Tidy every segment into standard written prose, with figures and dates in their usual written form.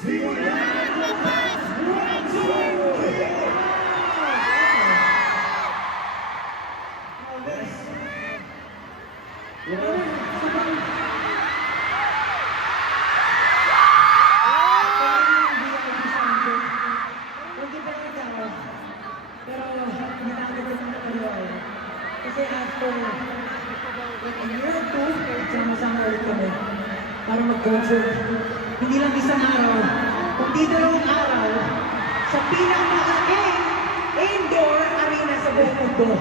Kasi after like a year or two, sama-sama ulit kami para mag-concert. Hindi lang isang araw, kundi dalawang araw sa pinakamalaking indoor arena sa buong mundo.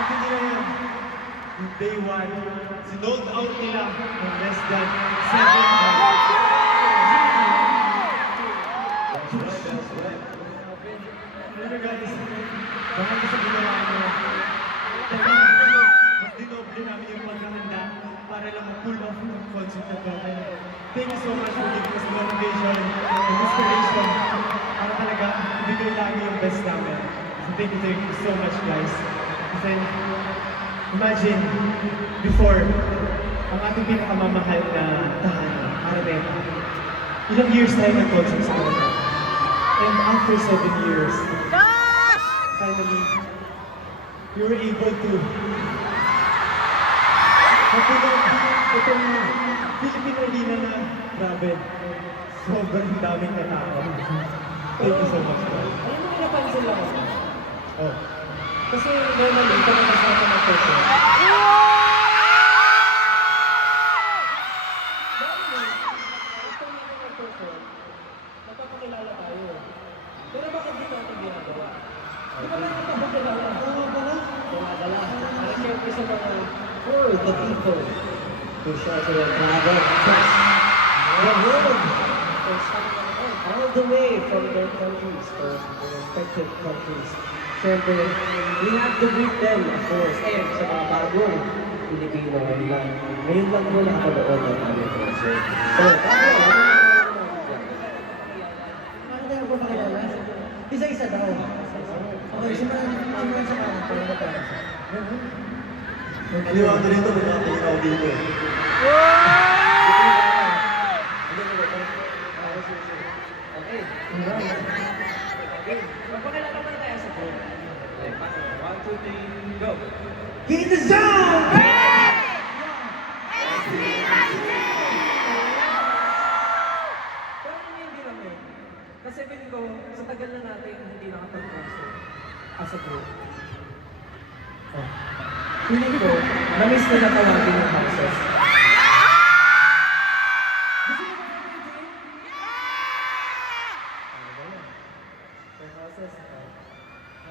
At hindi na yan. Yung day one, sinold out nila in less than 7 months. That's right. Regardless, dahil sa ginawa nyo, mas dinoble namin yung paghahanda para lang ma-pull off yung concert na to. Thank you so much for giving us motivation and inspiration para talaga ibigay lagi yung best namin. So thank you so much guys. Kasi imagine, before, ang ating pinakamamahal na tahanan, Arnett, ilang years tayo nag-concert sa kanila. And after 7 years, finally, we were able to matulog itong Philippine Arena na grabe. Sobrang daming natao. Thank you so much, guys. Alam mo, napansin lang ako. Oh. Kasi normally, ito na kasama ng person. Napapakilala tayo. Pero bakit di natin ginagawa? Di ba meron pa pakilala? Tumadala. Para siyempre sa mga for the people who shelter and travel across the world for some all the way from their countries or their respective countries. Siyempre, we have to greet them, of course. And sa mga bagong Pilipino na ngayon lang po nakapanood ng aming concert. So, paano tayo po makilala? Isa-isa daw. Okay, simulan sa kanan. Naliwag na rito, may mga tinginaw dito. Okay. Okay. Magpakilala pa tayo sa group. 1, 2, 3, go! Get in the zone! Pero hindi lang eh. Kasi feeling ko, sa tagal na natin hindi nakapag-concert as a group. Oh. Feeling ko, na-miss ko na tawagin yung houses. Gusto mo ba natin yung dream? Ano ba yun? Yung houses.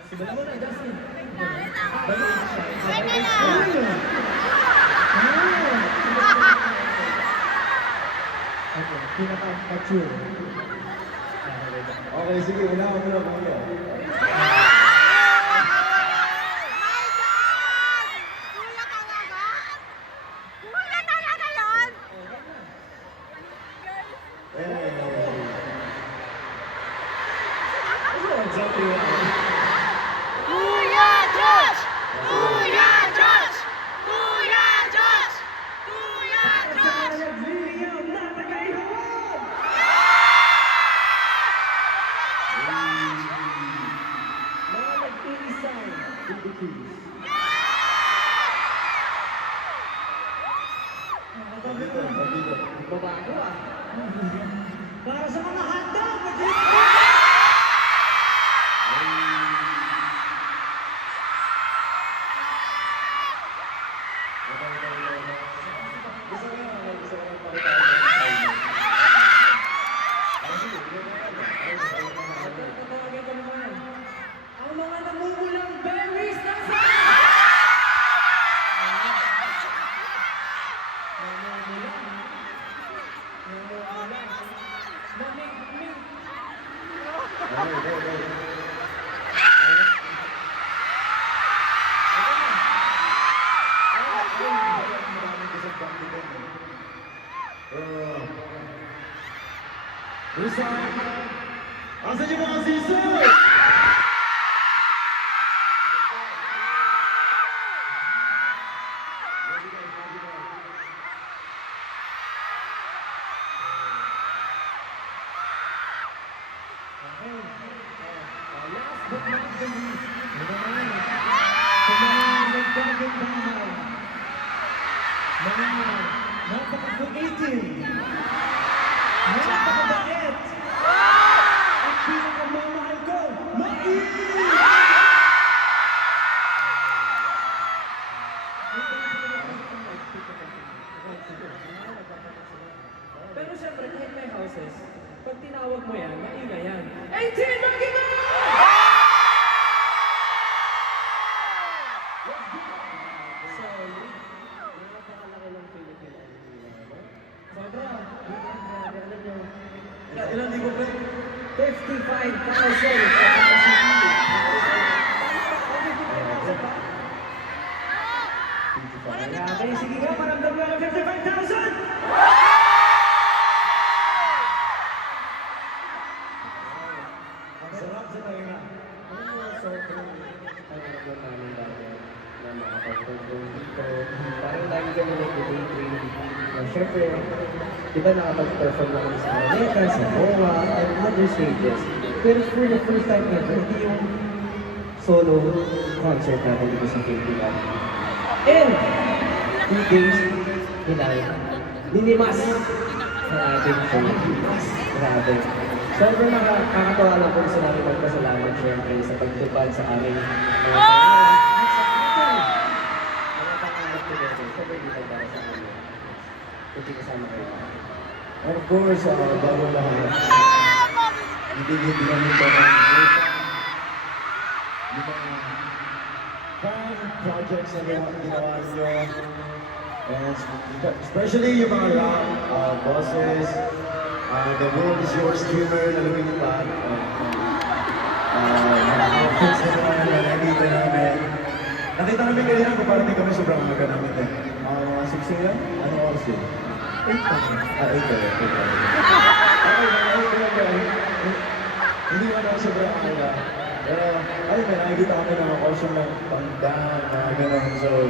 Simulan mo na, Justin. Bago na siya. Okay, pinaka-mature. Okay, sige, unahan mo na kuya. Babago ah. Para sa mga hotdog! Ang mga namumulang berries na sa... Asan yung mga sisay? Sa mga nagdagong bahay, mga napaka-creative, napaka-bait, at pinakamamahal ko, Maki! Pero syempre, kahit may houses, pag tinawag mo yan, maingay yan. 18, Maki mo! So, napakalaki ng Philippine Arena. Sobra. Grabe, alam nyo. Ilan libo ba? 55,000 Grabe, sige nga, paramdam nga ng 55,000! Ang sarap sa talinga. Sobrang lang namin dati na makapag-perform dito. Parang lagi kami nag-daydream. Siyempre, di ba nakapag-perform na kami sa Araneta, sa Boa, and other stages. Pero for the first time ever, hindi yung solo concert natin dito sa Philippines. And 2 days, ninimas sa ating show. Grabe. Sobrang nakakatawa lang po gusto namin magpasalamat syempre sa pagtupad sa aming mga pangarap at sa ating mga pangarap together. Sobrang dito para sa amin. Kunti kasama kayo. Of course, bago lahat. Hindi namin ito ng yung mga fan projects na ginawa nyo. And especially yung mga rap, bosses, the world is your streamer na lumilipad. Mga outfits na naman na nakikita namin. Nakita namin kanina kung parang di kami sobrang aga namin eh. Mga 6 a.m.? Anong oras yun? 8 a.m. Okay. Hindi man ako sobrang aga. Pero, ayun, may nakikita kami ng mga costume ng pangdaan, mga ganun. So,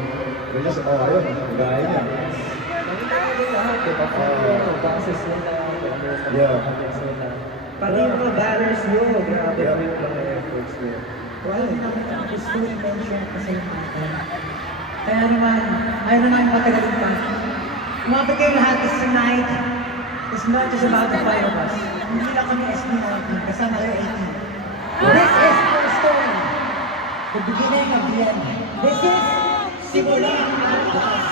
we're just, ayun, gaya niya. Nakita ko din lahat, di ba? Boses nila, Yeah. pati yung mga banners nyo, grabe kami yung mga efforts nyo. Well, gusto ko i-mention kasi natin. Kaya naman, ayaw naman matagalin pa. Umabot kayo lahat is tonight is not just about the 5 of us. Hindi lang kami SB19, kasama kayo 18. This is our story. The beginning of the end. This is Simula ang Lakas.